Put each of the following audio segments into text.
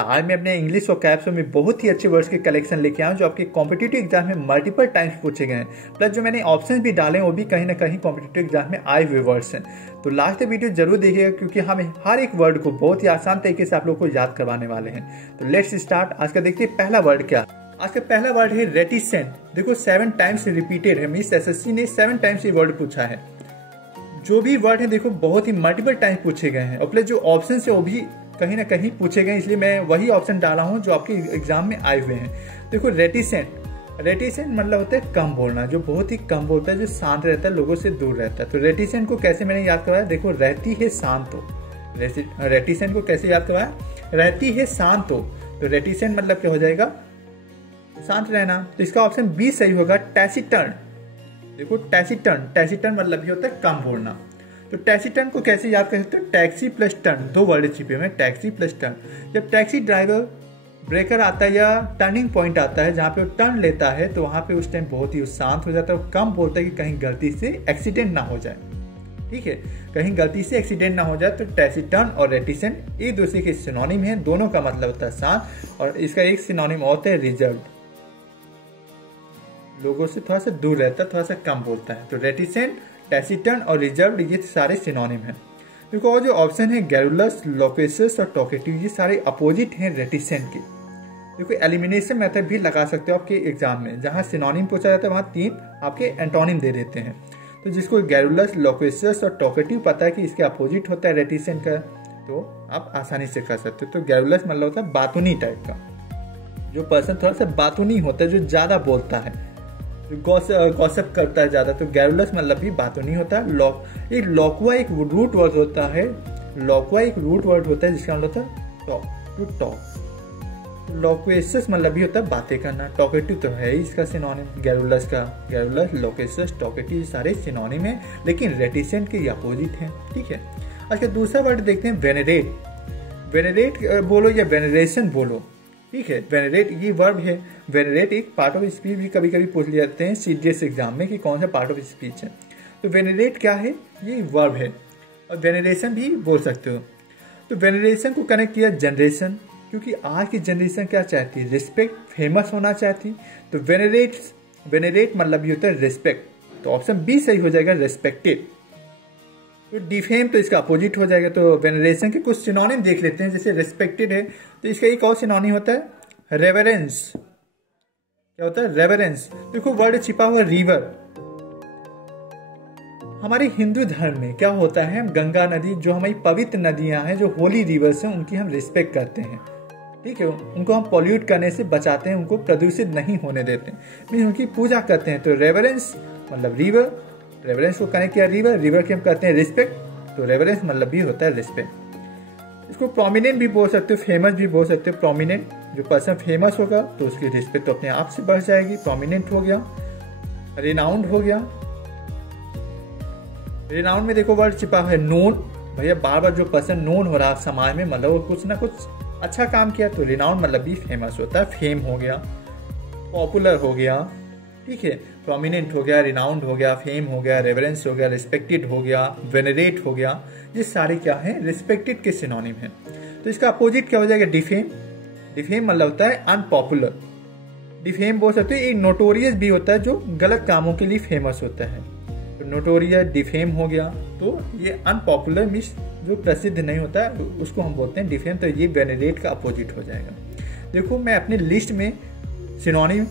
दोस्तों, आज मैं अपने इंग्लिश और कैप्सो में बहुत ही अच्छे वर्ड्स के कलेक्शन लेके आया हूँ जो आपके कॉम्पिटिटिव एग्जाम में मल्टीपल टाइम्स पूछे गए हैं। प्लस जो मैंने ऑप्शंस भी डाले हैं वो भी कहीं ना कहीं कॉम्पिटिटिव एग्जाम में आए हुए वर्ड्स हैं। तो लास्ट तक वीडियो जरूर देखिएगा क्योंकि हम हर एक वर्ड को बहुत ही आसान तरीके से आप लोग को याद करवाने वाले हैं। तो लेट्स स्टार्ट। आज का देखते हैं पहला वर्ड क्या। आज का पहला वर्ड है रेटिसेंट। देखो 7 टाइम्स रिपीटेड है। मिस एसएससी ने 7 टाइम्स ये वर्ड पूछा है। जो भी वर्ड है देखो बहुत ही मल्टीपल टाइम्स पूछे गए हैं और प्लस जो ऑप्शन है वो भी कहीं ना कहीं पूछे गए, इसलिए मैं वही ऑप्शन डाला हूं जो आपके एग्जाम में आए हुए हैं। देखो रेटिसेंट मतलब होता है कम बोलना, जो बहुत ही कम बोलता है, जो शांत रहता है, लोगों से दूर रहता है। तो रेटिसेंट को कैसे मैंने याद करवाया, देखो रहती है शांत हो। रेटिसेंट को कैसे याद करवाया, रहती है शांत हो। तो रेटिसेंट मतलब क्या हो जाएगा, शांत रहना। तो इसका ऑप्शन बी सही होगा, टैसिटर्न। देखो टैसिटर्न मतलब ये होता है कम बोलना। तो टैसिटर्न को कैसे याद कर सकते हो, टैक्सी प्लस टर्न, 2 वर्ड छिपे हुए हैं, टैक्सी प्लस टर्न। जब टैक्सी ड्राइवर ब्रेकर आता है या टर्निंग पॉइंट आता है जहाँ पे वो टर्न लेता है तो वहाँ पे उस टाइम बहुत ही शांत हो जाता है, कम बोलता है कि कहीं गलती से एक्सीडेंट ना हो जाए। ठीक है, कहीं गलती से एक्सीडेंट ना हो जाए। तो टैसिटर्न और रेटिसेंट एक दूसरे के सिनोनिम है, दोनों का मतलब होता है शांत। और इसका एक सिनोनिम होता है रिजर्व्ड, लोगों से थोड़ा सा दूर रहता है, थोड़ा सा कम बोलता है। तो रेटिसेंट, टैसिटर्न और रिजर्व्ड ये सारे सिनोनिम हैं। देखो और जो ऑप्शन है गैरुलस, लोक्वेसियस और टॉकेटिव, ये सारे अपोजिट हैं रेटिसेंट के। देखो एलिमिनेशन मेथड भी लगा सकते हो आपके एग्जाम में, जहां सिनोनिम पूछा जाता है वहां 3 आपके एंटोनिम दे देते हैं। तो जिसको गैरुलस, लोक्वेसियस और टॉकेटिव पता है कि इसके अपोजिट होता है रेटिसेंट का, तो आप आसानी से कर सकते हो। तो गैरुलस मतलब होता है बातूनी टाइप का, जो पर्सन थोड़ा सा बातूनी होता है, जो ज्यादा बोलता है, गॉसिप करता है ज्यादा। तो गैरुलस मतलब भी बातों नहीं होता। लॉक्वा एक रूट वर्ड होता है, लॉक्वा एक रूट वर्ड होता है जिसका मतलब होता है टॉक, टू टॉक। लोक्वेसियस मतलब भी होता है बातें करना। टॉकेटिव तो है ही इसका सिनोनिम गैरुलस का। गैरुलस, लोक्वेसियस, टॉकेटिव सारे सिनोनिम है, लेकिन रेटिसेंट के अपोजिट है। ठीक है, आज का दूसरा वर्ड देखते हैं वेनेरेट। वेनेरेट बोलो या वेनरेशन बोलो, ठीक है। वेनरेट ये वर्ब है। वेनरेट एक पार्ट ऑफ स्पीच भी कभी कभी पूछ लिए जाते हैं सीडीएस एग्जाम में कि कौन सा पार्ट ऑफ स्पीच है। तो वेनरेट क्या है, ये वर्ब है। और वेनरेशन भी बोल सकते हो। तो वेनरेशन को कनेक्ट किया जनरेशन, क्योंकि आज की जनरेशन क्या चाहती है, रिस्पेक्ट, फेमस होना चाहती। तो वेनरेट मतलब ये होता है रिस्पेक्ट। तो ऑप्शन बी सही हो जाएगा, रेस्पेक्टेड। तो डिफेम तो इसका अपोजिट हो जाएगा। तो वेनरेशन के कुछ सिनोनिम देख लेते हैं। जैसे रेस्पेक्टेड है तो इसका एक और सिनोनिम होता है रेवरेंस। क्या होता है, रेवरेंस। देखो वर्ड छिपा हुआ रिवर। हमारे हिंदू धर्म में क्या होता है, हम गंगा नदी, जो हमारी पवित्र नदियां हैं, जो होली रिवर्स हैं, उनकी हम रिस्पेक्ट करते हैं। ठीक है, उनको हम पॉल्यूट करने से बचाते हैं, उनको प्रदूषित नहीं होने देते हैं, उनकी पूजा करते हैं। तो रेवरेंस मतलब रिवर, रेवरेंस को कनेक्ट किया रिवर की हम करते हैं रिस्पेक्ट। तो रेवरेंस मतलब भी होता है रिस्पेक्ट। इसको प्रोमिनेंट भी बोल सकते हो, फेमस भी बोल सकते हो। प्रोमिनेंट, जो पर्सन फेमस होगा तो उसकी रिस्पेक्ट तो अपने आप से बढ़ जाएगी। प्रोमिनेंट हो गया। रिनाउंड हो गया। रिनाउंड में देखो वर्ड छिपा है नोन। भैया बार बार जो पर्सन नोन हो रहा है समाज में, मतलब वो कुछ ना कुछ अच्छा काम किया। तो रिनाउंड मतलब भी फेमस होता है, फेम हो गया, पॉपुलर हो गया। ठीक है, प्रोमिनेंट हो गया, रिनाउंड हो गया, फेम हो गया, रेवरेंस हो गया, रिस्पेक्टेड हो गया, वेनरेट हो गया। ये सारे क्या है, रिस्पेक्टेड के सिनोनिम है। तो इसका अपोजिट क्या हो जाएगा, डिफेम। डिफेम मतलब होता है अनपॉपुलर। डिफेम बोल सकते हैं। एक नोटोरियस भी होता है जो गलत कामों के लिए फेमस होता है। तो नोटोरियस, डिफेम हो गया। तो ये अनपॉपुलर मीन्स जो प्रसिद्ध नहीं होता है उसको हम बोलते हैं डिफेम। तो ये वेनरेट का अपोजिट हो जाएगा। देखो मैं अपने लिस्ट में सिनोनिम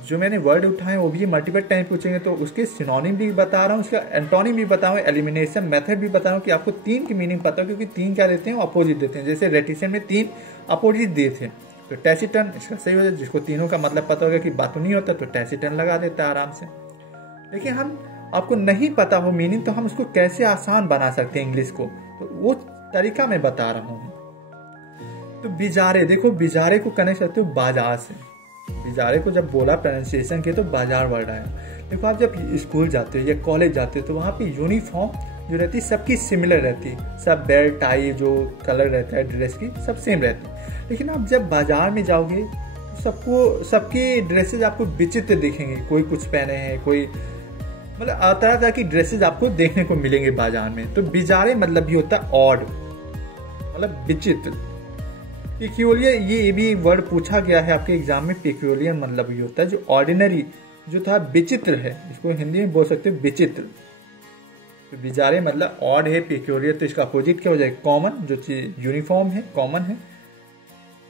जो मैंने वर्ड उठाए वो भी मल्टीपल टाइम पूछेंगे तो उसके सिनोनिम भी बता रहा हूँ, उसका एंटोनिम भी बता रहा हूँ, एलिमिनेशन मेथड भी बता रहा हूँ कि आपको 3 की मीनिंग पता हो, क्योंकि 3 क्या देते हैं, अपोजिट देते हैं। जैसे रेटिसेंट में 3 अपोजिट दिए थे। तो टैसिटर्न इसका सही हो जाए, जिसको तीनों का मतलब पता होगा कि बातों नहीं होता तो टैसिटर्न लगा देता है आराम से। लेकिन हम आपको नहीं पता हो मीनिंग तो हम उसको कैसे आसान बना सकते हैं इंग्लिश को, तो वो तरीका मैं बता रहा हूँ। तो बिजारे, देखो बिजारे को कनेक्ट करते हो बाजार से। बिजारे को जब बोला प्रोनाउंसिएशन के तो बाजार वर्ड आया। देखो आप जब स्कूल जाते हो या कॉलेज जाते हो तो वहाँ पे यूनिफॉर्म जो रहती है सबकी सिमिलर रहती है, सब बेल्ट टाई जो कलर रहता है ड्रेस की सब सेम रहती है। लेकिन आप जब बाजार में जाओगे तो सबकी ड्रेसेज आपको विचित्र दिखेंगे। कोई कुछ पहने हैं, कोई मतलब तरह तरह की ड्रेसेज आपको देखने को मिलेंगे बाजार में। तो बिजारे मतलब भी होता है ऑड, मतलब विचित्र। पिक्यूलियर, ये भी वर्ड पूछा गया है आपके एग्जाम में। पिक्यूलियर मतलब ये होता है जो ऑर्डिनरी, जो था विचित्र है, इसको हिंदी में बोल सकते हो विचित्र। तो बिजारे मतलब ऑड है, पिक्यूलियर तो इसका अपोजिट क्या हो जाएगा, कॉमन, जो चीज यूनिफॉर्म है, कॉमन है।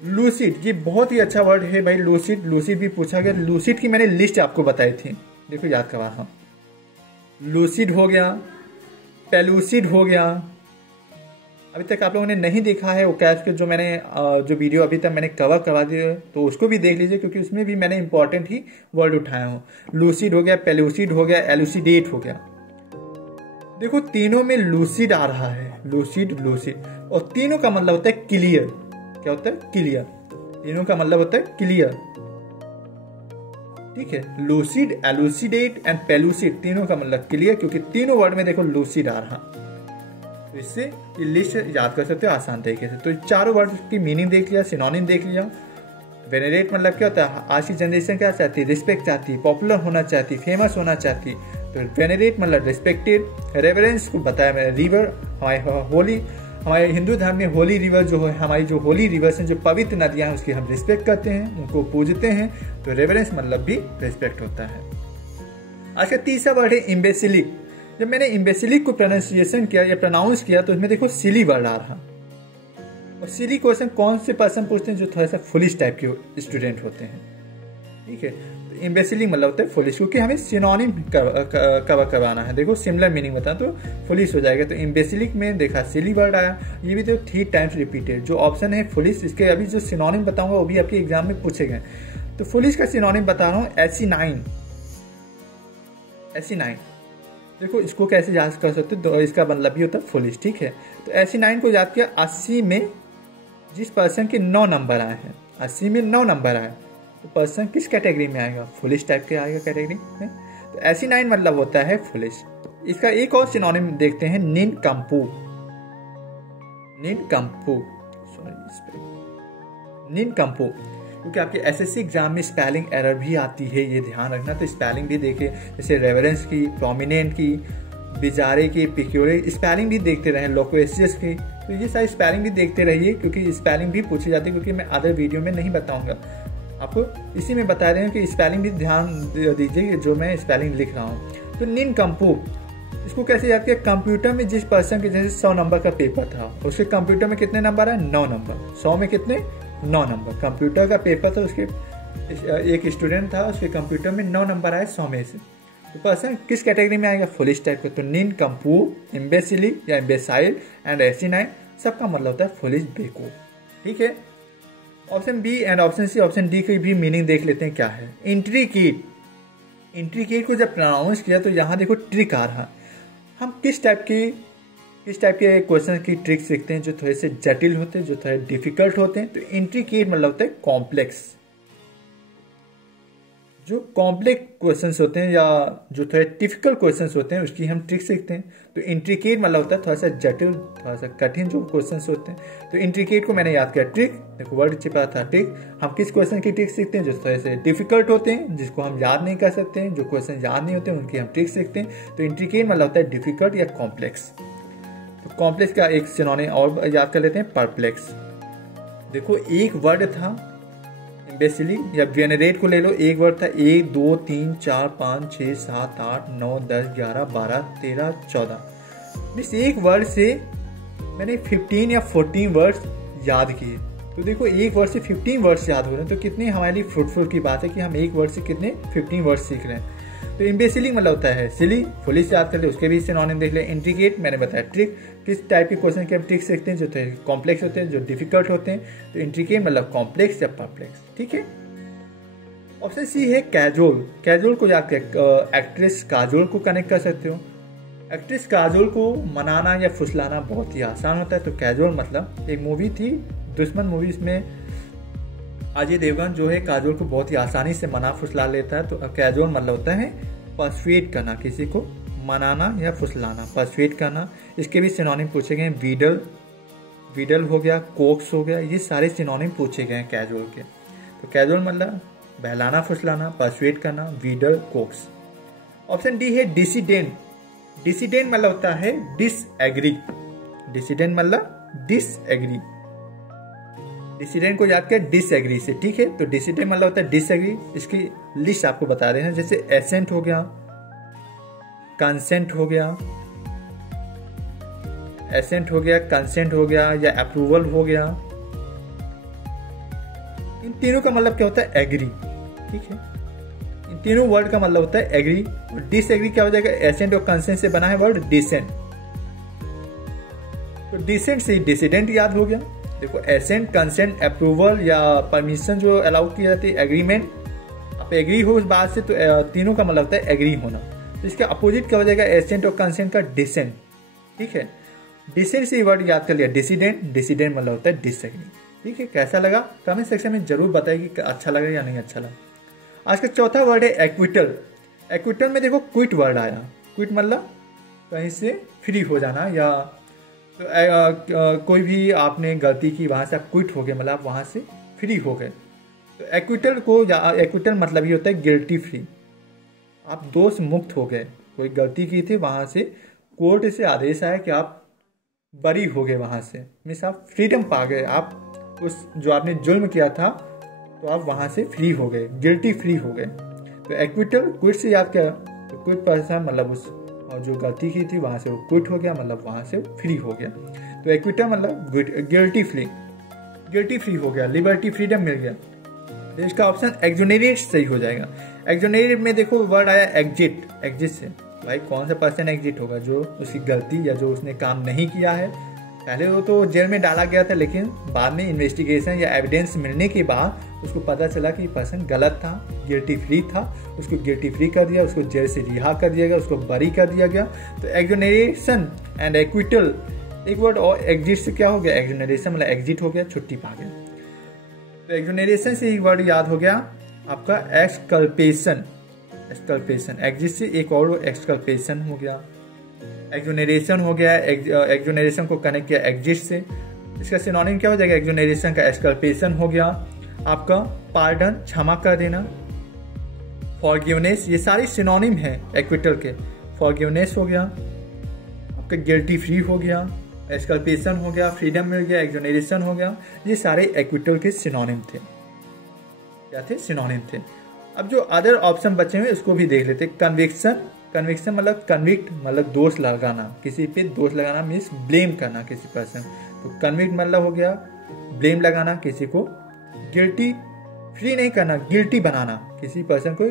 लूसिड, ये बहुत ही अच्छा वर्ड है भाई, लूसिड। लूसिड भी पूछा गया। लूसिड की मैंने लिस्ट आपको बताई थी, देखो याद करवा रहा हूं। लूसिड हो गया, पेलूसिड हो गया। अभी तक आप लोगों ने नहीं देखा है वो कैश के, जो मैंने जो वीडियो अभी तक मैंने कवर करवा दिया, तो उसको भी देख लीजिए, क्योंकि उसमें भी मैंने इंपॉर्टेंट ही वर्ड उठाया हूँ। लूसिड हो गया, पेलूसिड हो गया, एलुसिडेट हो गया। देखो तीनों में लूसिड आ रहा है, लूसिड लूसिड, और तीनों का मतलब होता है क्लियर। क्या होता है, क्लियर। तीनों का मतलब होता है क्लियर, ठीक है। लूसिड, एलुसिडेट एंड पेलूसिड, तीनों का मतलब क्लियर, क्योंकि तीनों वर्ड में देखो लूसिड आ रहा। तो इससे ये लिस्ट याद कर सकते हो आसान तरीके से। तो चारों वर्ड की मीनिंग देख लिया, सिनोनिम देख लिया। वेनरेट मतलब क्या होता है, आज की जनरेशन क्या चाहती है, रिस्पेक्ट चाहती है, पॉपुलर होना चाहती, फेमस होना चाहती। तो वेनरेट मतलब रिस्पेक्टेड। रेवरेंस को बताया मैंने, रिवर, हमारे होली, हमारे हिंदू धर्म में होली रिवर जो है, हमारी जो होली रिवर्स हैं, जो पवित्र नदियां हैं, उसकी हम रिस्पेक्ट करते हैं, उनको पूजते हैं। तो रेवरेंस मतलब भी रिस्पेक्ट होता है। आज का तीसरा वर्ड है इम्बेसिलिक। जब मैंने इम्बेसिलिक को प्रोनाउंसिएशन किया या प्रोनाउंस किया, तो उसमें देखो सिली वर्ड आ रहा। और सिली क्वेश्चन कौन से पर्सन पूछते हैं, जो थोड़ा सा फुलिश टाइप के स्टूडेंट होते हैं, ठीक है। तो इम्बेसिलिक मतलब होता है फुलिश, क्योंकि हमें सिनोनिम कवर करवाना है। देखो सिमिलर मीनिंग बता तो फुलिश हो जाएगा। तो इम्बेसिलिक में देखा सिली वर्ड आया, ये भी तो 3 टाइम्स रिपीटेड। जो ऑप्शन है फुलिश, इसके अभी जो सिनोनिम बताऊंगा वो भी आपके एग्जाम में पूछे गए। तो फुलिश का सिनोनिम बता रहा हूँ, एसिनाइन। एसिनाइन, देखो इसको कैसे याद कर सकते हो, तो इसका मतलब भी होता है फुलिश, ठीक है। तो एसिनाइन को याद किया, 80 में जिस पर्सन के 9 नंबर आए हैं, 80 में 9 नंबर आए, तो पर्सन किस कैटेगरी में आएगा, फुलिश टाइप के आएगा कैटेगरी में। तो एसिनाइन मतलब होता है फुलिश। इसका एक और सिनोनिम देखते हैं, निनकम्पू। निनकम्पू, निनकम्पू, क्योंकि आपके एसएससी एग्जाम में स्पेलिंग एरर भी आती है, ये ध्यान रखना। तो स्पेलिंग भी देखिए, जैसे रेवरेंस की, प्रोमिनेंट की, बिजारे की, पिक्यूलियर, स्पेलिंग भी देखते रहे, लोक्वेशियस की। तो ये सारी स्पेलिंग भी देखते रहिए, क्योंकि स्पेलिंग भी पूछी जाती है, क्योंकि मैं अदर वीडियो में नहीं बताऊंगा आपको, इसी में बता रहे हैं कि स्पेलिंग भी ध्यान दीजिए, जो मैं स्पेलिंग लिख रहा हूँ। तो निनकम्पू, इसको कैसे याद किया, कंप्यूटर में जिस पर्सन के जैसे 100 नंबर का पेपर था, उसके कंप्यूटर में कितने नंबर है, 9 नंबर। 100 में कितने, 9 नंबर। कंप्यूटर का पेपर था, उसके एक स्टूडेंट था, उसके कंप्यूटर में 9 नंबर आए 100 में से। तो पर्सन किस कैटेगरी में आएगा, फुलिश टाइप का। तो निनकम्पू, इम्बेसिलिक या इम्बेसाइल एंड एसिनाइन, सबका मतलब होता है फुलिश, बेवकूफ, ठीक है। Option B and option C, option D की भी मीनिंग देख लेते हैं क्या है। इंट्रिकेट, इंट्रिकेट को जब प्रोनाउंस किया तो यहाँ देखो ट्रिक आ रहा। हम किस टाइप के क्वेश्चन की ट्रिक सीखते हैं, जो थोड़े से जटिल होते हैं, जो थोड़े डिफिकल्ट होते हैं। तो इंट्रिकेट मतलब होता है कॉम्प्लेक्स। जो कॉम्प्लेक्स क्वेश्चंस होते हैं या जो थोड़े डिफिकल्ट क्वेश्चंस होते हैं, उसकी हम ट्रिक सीखते हैं। तो इंट्रिकेट मतलब होता है थोड़ा सा जटिल, थोड़ा सा कठिन जो क्वेश्चंस होते हैं। तो इंट्रिकेट को मैंने याद किया, ट्रिक, देखो वर्ड छिपा था ट्रिक। हम किस क्वेश्चन की ट्रिक सीखते हैं, जो थोड़े से डिफिकल्ट होते हैं, जिसको हम याद नहीं कर सकते हैं, जो क्वेश्चन याद नहीं होते हैं, उनकी हम ट्रिक सीखते हैं। तो इंट्रिकेट मतलब होता है डिफिकल्ट या कॉम्प्लेक्स। तो कॉम्प्लेक्स का एक सिनोनिम और याद कर लेते हैं, परप्लेक्स। देखो एक वर्ड था इम्बेसिलिक या वेनरेट को ले लो, एक वर्ड था, 1 2 3 4 5 6 7 8 9 10 11 12 13 14। इस एक वर्ड से मैंने 15 या 14 वर्ड्स याद किए। तो देखो एक वर्ड से 15 वर्ड्स याद हो रहे हैं, तो कितनी हमारे लिए फ्रूटफुल की बात है कि हम एक वर्ड से कितने 15 वर्ड्स सीख रहे हैं। तो इम्बेसिलिक मतलब होता है सिली, फुलिश याद कर ले, उसके भी सिनोनिम देख ले। इंट्रिकेट मैंने बताया ट्रिक, किस टाइप के क्वेश्चन के हम ट्रिक सीखते हैं, जो कॉम्प्लेक्स होते हैं, जो डिफिकल्ट होते हैं। तो इंट्रिकेट मतलब कॉम्प्लेक्स या परप्लेक्स, ठीक है। ऑप्शन सी है कैजुअल। कैजुअल को याद कर एक्ट्रेस काजोल को कनेक्ट कर सकते हो। एक्ट्रेस काजोल को मनाना या फुसलाना बहुत ही आसान होता है। तो कैजुअल मतलब, एक मूवी थी दुश्मन मूवी, इसमें अजय देवगन जो है काजोल को बहुत ही आसानी से मना फुसला लेता है। तो कैजुअल मतलब होता है पर्सुएट करना, किसी को मनाना या फुसलाना, पर्सुएट करना। इसके भी सिनोनिम पूछे गए, वीडल, वीडल हो गया, कोक्स हो गया, ये सारे सिनोनिम पूछे गए हैं कैजुअल के। तो कैजुअल मतलब बहलाना फुसलाना, पर्सुएट करना, वीडल, कोक्स। ऑप्शन डी है डिसिडेंट। डिसिडेंट मतलब होता है डिसएग्री। डिसिडेंट मतलब डिसएग्री। डिसिडेंट को याद किया डिसएग्री से, ठीक है। तो डिसिडेंट मतलब होता है डिसएग्री। इसकी लिस्ट आपको बता रहे हैं, जैसे एसेंट हो गया, कंसेंट हो गया, एसेंट हो गया, कंसेंट हो गया या अप्रूवल हो गया। इन तीनों का मतलब क्या होता है? एग्री, ठीक है। इन तीनों वर्ड का मतलब होता है एग्री। और डिसएग्री क्या हो जाएगा? एसेंट और कंसेंट से बना है वर्ड डिसेंट। तो डिसेंट से डिसिडेंट याद हो गया। देखो एसेंट, कंसेंट, अप्रूवल या परमिशन जो अलाउ की जाती है, एग्रीमेंट, आप एग्री हो उस बात से, तो तीनों का मतलब होता है एग्री होना। तो इसका अपोजिट क्या हो जाएगा? एसेंट और कंसेंट का डिसेंट, ठीक है। डिसेंट से वर्ड याद कर लिया डिसिडेंट, डिसिडेंट मतलब होता है डिसएग्री, ठीक है। कैसा लगा कमेंट सेक्शन में जरूर बताइए कि अच्छा लगा या नहीं अच्छा लगा। आज का चौथा वर्ड है एक्विटल। एक्विटल में देखो क्विट वर्ड आया। क्विट मतलब कहीं से फ्री हो जाना, या तो कोई भी आपने गलती की, वहां से आप क्विट हो गए, मतलब आप वहां से फ्री हो गए। तो एक्विटल को, एक्विटल मतलब ये होता है गिल्टी फ्री। आप दोष मुक्त हो गए, कोई गलती की थी, वहां से कोर्ट से आदेश आया कि आप बरी हो गए, वहां से मीन्स आप फ्रीडम पा गए। आप उस जो आपने जुल्म किया था तो आप वहां से फ्री हो गए, गिल्टी फ्री हो गए। तो एक्विटल क्विट से याद किया, तो क्विट पर्सन मतलब उस और जो गलती की थी वहां से वो क्विट हो गया, मतलब वहां से फ्री हो गया। तो एक्विटल मतलब गिल्टी फ्री, गिल्टी फ्री हो गया, लिबर्टी फ्रीडम मिल गया। तो इसका ऑप्शन एक्सोनरेट सही हो जाएगा। एक्सोनरेट में देखो वर्ड आया एग्जिट, एग्जिट से भाई कौन सा पर्सन एग्जिट होगा? जो उसकी गलती या जो उसने काम नहीं किया है। पहले वो तो जेल में डाला गया था, लेकिन बाद में इन्वेस्टिगेशन या एविडेंस मिलने के बाद उसको पता चला कि पर्सन गलत था, गिल्टी फ्री था, उसको गिल्टी फ्री कर दिया, उसको जेल से रिहा कर दिया गया, उसको बरी कर दिया गया। तो एक्सोनरेशन एंड एक्विटल, एक वर्ड और एग्जिट से क्या हो गया? एक्सोनरेशन मतलब एग्जिट हो गया, छुट्टी पा गया। तो एक्सोनरेशन से एक वर्ड याद हो गया आपका एक्सकल्पेशन। एक्सकल्पेशन, एग्जिट से एक और एक्सकल्पेशन हो गया, एक्सोनरेशन हो गया। एक्सोनरेशन को कनेक्ट किया एग्जिट से, इसका सिनोनिम क्या हो जाएगा? एक्सोनरेशन का एक्सकल्पेशन हो गया आपका पार्डन, क्षमा कर देना, फॉरगिवनेस, ये सारे सिनोनिम है एक्विटल के। फॉरगिवनेस हो गया आपका, गिल्टी फ्री हो गया, एक्सकल्पेशन हो गया, फ्रीडम मिल गया, एक्सोनरेशन हो गया। ये सारे एक्विटल के सिनोनिम थे। क्या थे? सिनोनिम थे। अब जो अदर ऑप्शन बचे हुए उसको भी देख लेते। कन्विक्शन, कन्विक्शन मतलब कन्विक्ट मतलब दोष लगाना, किसी पे दोष लगाना मीन्स ब्लेम करना किसी पर्सन। तो कन्विक्ट मतलब हो गया ब्लेम लगाना किसी को, गिल्टी फ्री नहीं करना, गिल्टी बनाना किसी पर्सन को,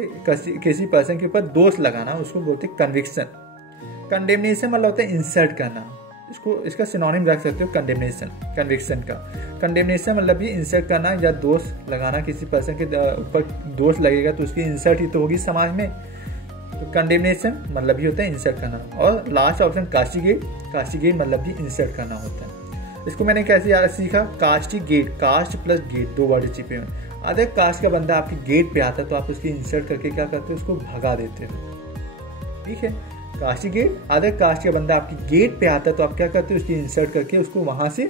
किसी पर्सन के ऊपर दोष लगाना, उसको बोलते कन्विक्शन। कंडेमनेशन मतलब होता है इंसल्ट करना, इसका सिनोनिम रख सकते हो कंडेमनेशन, कन्विक्शन का। कंडेमनेशन मतलब ये इंसल्ट करना या दोष लगाना, किसी पर्सन के ऊपर दोष लगेगा तो उसकी इंसल्ट ही तो होगी समाज में। तो कंडेमनेशन मतलब ये होता है इंसल्ट करना। और लास्ट ऑप्शन कास्टिगेट, कास्टिगेट मतलब भी इंसल्ट करना होता है। इसको मैंने कैसे याद सीखा? कास्टिगेट, कास्ट प्लस गेट, दो वर्ड छिपे हुए। अदर कास्ट का बंदा आपके गेट पे आता है तो आप उसकी इंसल्ट करके क्या करते हो? उसको भगा देते हो, ठीक है। कास्टिगेट, अदर कास्ट का बंदा आपके गेट पे आता है तो आप क्या करते हो? उसकी इंसल्ट करके उसको वहां से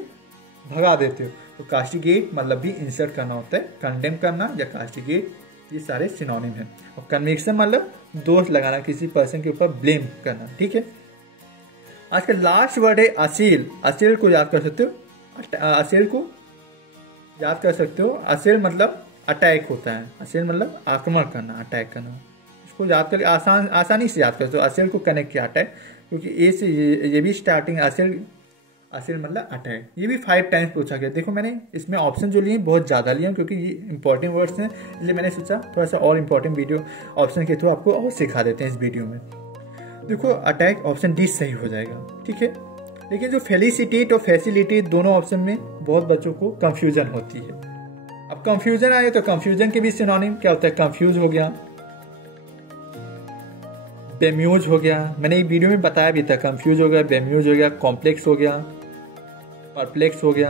भगा देते हो। तो कास्टिगेट मतलब भी इंसल्ट करना होता है, कंडेम करना या कास्टिगेट, ये सारे सिनोनिम है। और कन्विक्शन मतलब दोष लगाना, किसी पर्सन के ऊपर ब्लेम करना, ठीक है। आज का लास्ट वर्ड है असील। असील को याद कर सकते हो, असील को याद कर सकते हो। असील मतलब अटैक होता है, असील मतलब आक्रमण करना, अटैक करना। इसको याद कर आसानी से याद कर सकते हो। असील को कनेक्ट किया अटैक, क्योंकि ए से ये भी स्टार्टिंग असील, असील मतलब अटैक। ये भी 5 टाइम्स पूछा गया। देखो मैंने इसमें ऑप्शन जो लिए बहुत ज़्यादा लिए क्योंकि ये इंपॉर्टेंट वर्ड्स हैं, इसलिए मैंने सोचा थोड़ा सा और इंपॉर्टेंट वीडियो ऑप्शन के थ्रू आपको और सिखा देते हैं इस वीडियो में। देखो अटैक ऑप्शन डी सही हो जाएगा, ठीक है। लेकिन जो फेलिसिटेट और फैसिलिटेट दोनों ऑप्शन में बहुत बच्चों को कंफ्यूजन होती है। अब कंफ्यूजन आए तो कंफ्यूजन के भी सिनोनिम क्या होता है? कंफ्यूज हो गया, बेम्यूज हो गया, मैंने एक वीडियो में बताया भी था। कंफ्यूज हो गया, बेम्यूज हो गया, कॉम्प्लेक्स हो गया, परप्लेक्स हो गया,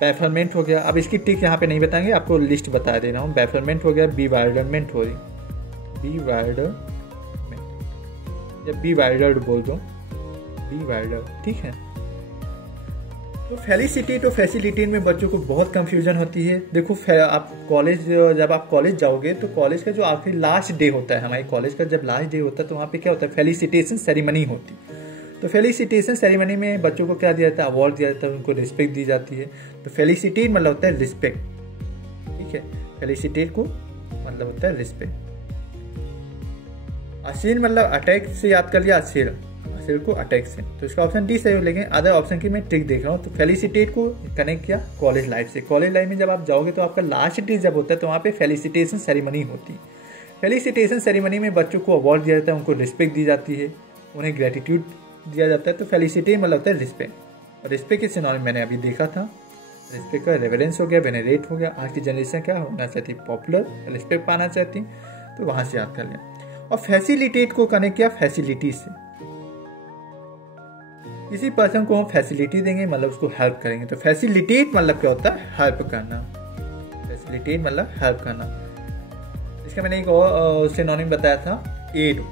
बैफलमेंट हो गया। अब इसकी ट्रिक यहाँ पे नहीं बताएंगे, आपको लिस्ट बता दे रहा हूँ। बैफलमेंट हो गया, बीवाइडरमेंट हो रही, बीवाइडरमेंट या बीवाइडर्ड बोल दो, बीवाइडर, ठीक है। तो फेलिसिटेट और फैसिलिटेट में बच्चों को बहुत कंफ्यूजन होती है। देखो आप कॉलेज, जब आप कॉलेज जाओगे तो कॉलेज का जो आखिरी लास्ट डे होता है, हमारे कॉलेज का जब लास्ट डे होता है तो वहाँ पे क्या होता है? फेलिसिटेशन सेरेमनी होती। तो फेलिसिटेशन सेरेमनी में बच्चों को क्या दिया जाता है, अवार्ड दिया जाता है, उनको रिस्पेक्ट दी जाती है। तो फेलिसिटेट मतलब होता है रिस्पेक्ट, ठीक है, फेलिसिटेट को मतलब होता है रिस्पेक्ट। असील मतलब अटैक से याद कर लिया, असील, असील को अटैक से, तो इसका ऑप्शन डी सही हो। लेकिन अदर ऑप्शन की मैं ट्रिक देख रहा हूँ। तो फेलिसिटेट को कनेक्ट किया कॉलेज लाइफ से। कॉलेज लाइफ में जब आप जाओगे तो आपका लास्ट डे जब होता है तो वहाँ पे फेलिसिटेशन सेरेमनी होती है। फेलिसिटेशन सेरेमनी में बच्चों को अवार्ड दिया जाता है, उनको रिस्पेक्ट दी जाती है, उन्हें ग्रेटिट्यूड दिया जाता है। तो फेलिसिटेट मतलब होता है रिस्पेक्ट। और रिस्पेक्ट के सिनोनिम मैंने अभी देखा था, रिस्पेक्ट का रेवरेंस हो गया, वेनरेट हो गया। आज की जनरेशन क्या होना चाहती, पॉपुलर, रिस्पेक्ट पाना चाहती, तो वहां से याद कर लिया। और फैसिलिटेट को कनेक्ट किया फैसिलिटी से। किसी पर्सन को हम फैसिलिटी देंगे मतलब उसको हेल्प करेंगे। तो फैसिलिटेट मतलब क्या होता है, हेल्प करना। फैसिलिटेट मतलब हेल्प करना। इसका मैंने एक और सिनोनिम बताया था, एड।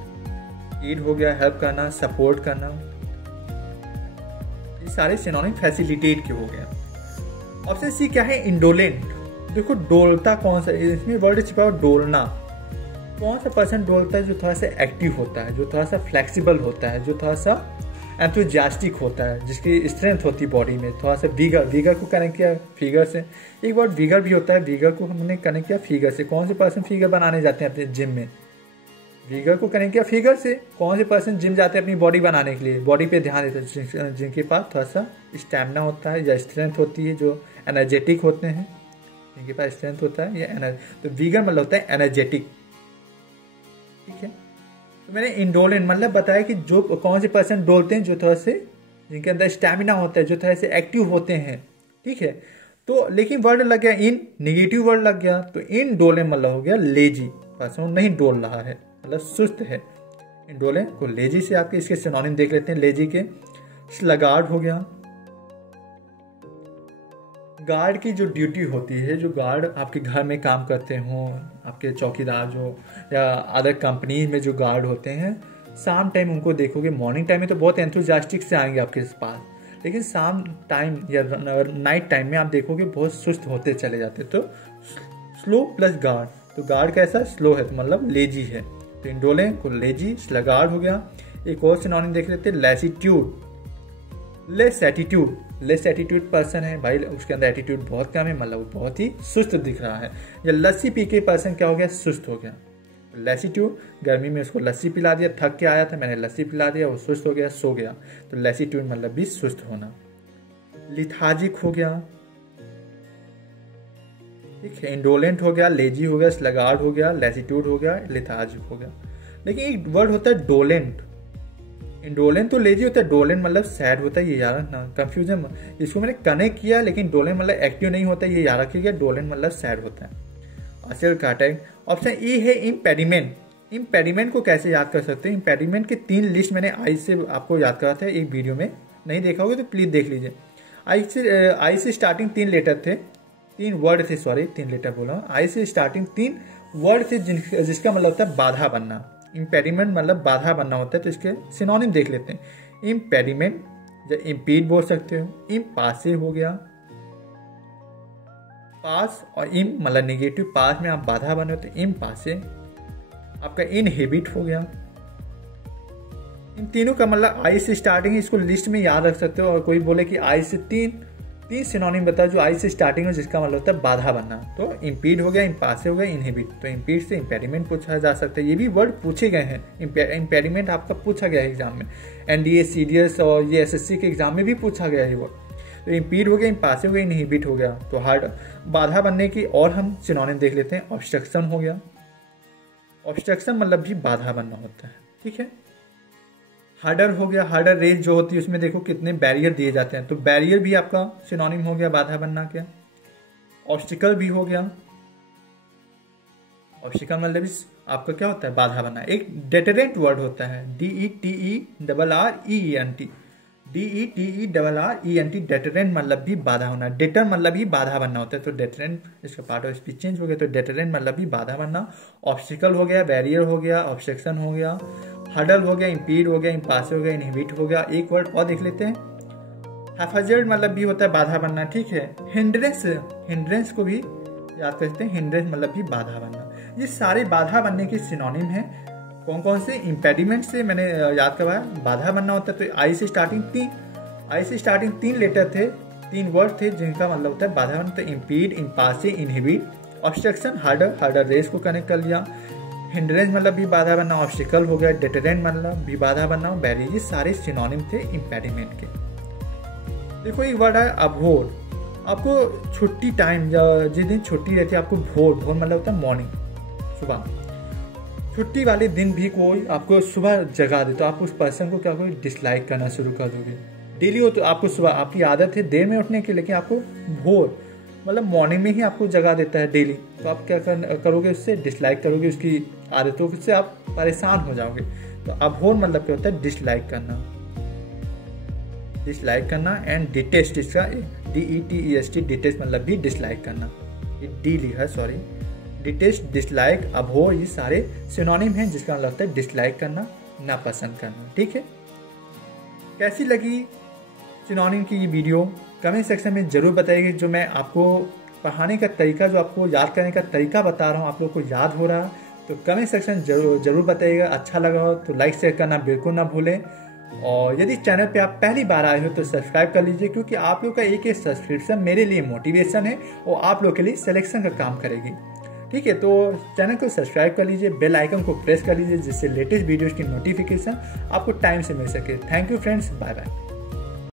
एड हो गया हेल्प करना, सपोर्ट करना। ये सारे सिनोनिम फैसिलिटेट के हो गए। ऑप्शन सी क्या है, इंडोलेंट। देखो डोलता कौन सा, इसमें वर्ड छिपा हुआ डोलना। कौन सा पर्सन डोलता है, जो थोड़ा सा एक्टिव होता है, जो थोड़ा सा फ्लेक्सिबल होता है, जो थोड़ा सा एंथुजियास्टिक होता है, जिसकी स्ट्रेंथ होती है बॉडी में, थोड़ा सा विगर। विगर को कनेक्ट किया फिगर से। एक वर्ड विगर भी होता है, विगर को हमने कनेक्ट किया फिगर से। कौन से पर्सन फिगर बनाने जाते हैं अपने जिम में, विगर को कनेक्ट किया फिगर से। कौन से पर्सन जिम जाते हैं अपनी बॉडी बनाने के लिए, बॉडी पे ध्यान देते हैं, जिनके पास थोड़ा सा स्टैमिना होता है या स्ट्रेंथ होती है, जो एनर्जेटिक होते हैं, जिनके पास स्ट्रेंथ होता है या तो विगर मतलब होता है एनर्जेटिक, ठीक है। तो मैंने इंडोलेंट मतलब बताया कि जो कौन से पर्सन डोलते हैं, जो थोड़ा से जिनके अंदर स्टैमिना होता है, जो थोड़ा से एक्टिव होते हैं, ठीक है। तो लेकिन वर्ड लग गया इन, नेगेटिव वर्ड लग गया, तो इन डोले मतलब हो गया लेजी, पर्सन नहीं डोल रहा है, मतलब सुस्त है। इंडोले को लेजी से आपके इसके सिनोनिम देख लेते हैं लेजी के। स्लगार्ड हो गया, गार्ड की जो ड्यूटी होती है, जो गार्ड आपके घर में काम करते हों, आपके चौकीदार जो या अदर कंपनी में जो गार्ड होते हैं, शाम टाइम उनको देखोगे, मॉर्निंग टाइम में तो बहुत एंथुजियास्टिक से आएंगे आपके पास, लेकिन शाम टाइम या नाइट टाइम में आप देखोगे बहुत सुस्त होते चले जाते। तो स्लो प्लस गार्ड, तो गार्ड कैसा, स्लो है, तो मतलब लेजी है। तो इंडोले को लेजी, स्लगार्ड हो गया। एक और सिनोनिम देख लेते हैं, lassitude, less attitude. Less attitude person है भाई, उसके अंदर एटीट्यूड बहुत कम है, मतलब वो बहुत ही सुस्त दिख रहा है। या लस्सी पी के पर्सन क्या हो गया, सुस्त हो गया। लैसिट्यूड, गर्मी में उसको लस्सी पिला दिया, थक के आया था, मैंने लस्सी पिला दिया, वो सुस्त हो गया, सो गया। तो लैसिट्यूड मतलब भी सुस्त होना। लिथार्जिक हो गया, ठीक है। इंडोलेंट हो गया, लेजी हो गया, स्लगार्ड हो गया, लैसिट्यूड हो गया, लिथार्जिक हो गया। लेकिन एक वर्ड होता है डोलेंट। इंडोलेंट तो लेजी होता है, डोलेंट मतलब सैड होता है, ये याद रखना, कंफ्यूजन। इसको मैंने कनेक्ट किया, लेकिन डोलेंट मतलब एक्टिव नहीं होता, ये याद रखिएगा, डोलेंट मतलब सैड होता है। असल का टैग ऑप्शन ई है, इम्पेडिमेंट। इम्पेडिमेंट को कैसे याद कर सकते हैं, इम्पेडिमेंट के 3 लिस्ट मैंने आई से आपको याद करा था एक वीडियो में, नहीं देखा होगा तो प्लीज देख लीजिए। आई से स्टार्टिंग 3 लेटर थे, 3 वर्ड थे, सॉरी 3 लेटर बोला, आई से स्टार्टिंग 3 वर्ड थे, जिसका मतलब होता है बाधा बनना। इम्पेडिमेंट मतलब बाधा बनना होता है। तो इसके सिनोनिम देख लेते हैं। इम्पेडिमेंट या इम्पीड बोल सकते हो, इम्पासिव हो गया, पास, और इम मतलब निगेटिव, पास में आप बाधा बने हो तो इम्पासिव। आपका इनहिबिट हो गया। इन तीनों का मतलब आई से स्टार्टिंग, इसको लिस्ट में याद रख सकते हो। और कोई बोले कि आई से तीन सिनोनिम बताओ जो आई से स्टार्टिंग है, जिसका मतलब होता है बाधा बनना। तो इम्पीड हो गया, इम्पासिव हो गया, इनहिबिट। तो इम्पीड से इम्पेडिमेंट पूछा जा सकता है, ये भी वर्ड पूछे गए हैं। इम्पेडिमेंट आपका पूछा गया है एग्जाम में, एनडीए, सीडीएस और ये एसएससी के एग्जाम में भी पूछा गया है वर्ड। तो इम्पीड हो गया, इम्पासिव हो गया, इनहिबिट हो गया। तो हार्ड बाधा बनने की और हम सिनोनिम देख लेते हैं। ऑब्स्ट्रक्शन हो गया, ऑब्स्ट्रक्शन मतलब भी बाधा बनना होता है, ठीक है। हार्डर हो गया, हार्डर रेस जो होती है उसमें देखो कितने बैरियर दिए जाते हैं, तो बैरियर भी आपका सिनोनिम हो गया बाधा बनना क्या। ऑब्स्टिकल भी हो गया, ऑब्स्टिकल मतलब आपका क्या होता है बाधा बनना। एक डेटरेंट वर्ड होता है, DETERRENT, DETERRENT, डेटरेंट मतलब भी बाधा होना। डेटर मतलब ही बाधा बनना होता है, तो डेटरेंट इसका पार्ट ऑफ स्पीच चेंज हो गया, तो डेटरेंट मतलब भी बाधा बनना। ऑब्स्टिकल हो गया, बैरियर हो गया, ऑब्स्ट्रक्शन हो गया, हडल हो गया, इम्पीड हो गया, इम्पासिव हो गया, इनहिबिट हो गया। एक वर्ड और देख लेते हैं, हैफाजर्ड मतलब भी होता है बाधा बनना, ठीक है। हिंड्रेंस, हिंड्रेंस को भी याद कर सकते हैं, हिंड्रेंस मतलब भी बाधा बनना। ये सारे बाधा बनने के सिनोनिम है। कौन कौन से इम्पेडिमेंट से मैंने याद करवाया, बाधा बनना होता है। तो आई से स्टार्टिंग 3 लेटर थे, 3 वर्ड थे जिनका मतलब होता है बाधा बनना। तो impede, impasse, inhibit, obstruction, hurdle race को कनेक्ट कर लिया। हिंड्रेंस मतलब भी बाधा बनना, ऑब्स्टिकल हो गया। डेटरेंट मतलब भी बाधा बनना, बैरियर, ये सारे सिनोनिम थे इम्पेडिमेंट के। देखो एक वर्ड है अभोर। आपको छुट्टी टाइम, जिस दिन छुट्टी रहती है आपको भोर मतलब होता है मॉर्निंग, सुबह। छुट्टी वाले दिन भी कोई आपको सुबह जगा दे तो आप उस पर्सन को क्या करोगे, डिसलाइक करना शुरू कर दोगे। डेली हो तो आपको सुबह, आपकी आदत है देर में उठने की, लेकिन आपको भोर मतलब मॉर्निंग में ही आपको जगा देता है डेली, तो आप क्या करोगे, उससे डिसलाइक करोगे, उसकी आदतों से आप परेशान हो जाओगे। तो अभोर मतलब क्या होता है, डिसलाइक करना एंड डिटेस्ट, इसका DETEST, डिटेस्ट मतलब भी डिसलाइक करना, ये डी लिखा, सॉरी। डिटेस्ट, डिसलाइक, अभोर, ये सारे सिनोनिम हैं जिसका मतलब होता है डिसलाइक करना, नापसंद करना। ठीक है, कैसी लगी सिनोनिम की ये वीडियो कमेंट सेक्शन में जरूर बताइए। जो मैं आपको पढ़ाने का तरीका, जो आपको याद करने का तरीका बता रहा हूँ, आप लोग को याद हो रहा, तो कमेंट सेक्शन जरूर बताइएगा। अच्छा लगा हो तो लाइक शेयर करना बिल्कुल ना भूलें। और यदि चैनल पे आप पहली बार आए हो तो सब्सक्राइब कर लीजिए, क्योंकि आप लोग का एक सब्सक्रिप्शन मेरे लिए मोटिवेशन है और आप लोग के लिए सिलेक्शन का काम करेगी। ठीक है, तो चैनल को सब्सक्राइब कर लीजिए, बेल आइकन को प्रेस कर लीजिए, जिससे लेटेस्ट वीडियोज़ की नोटिफिकेशन आपको टाइम से मिल सके। Thank you friends, bye bye.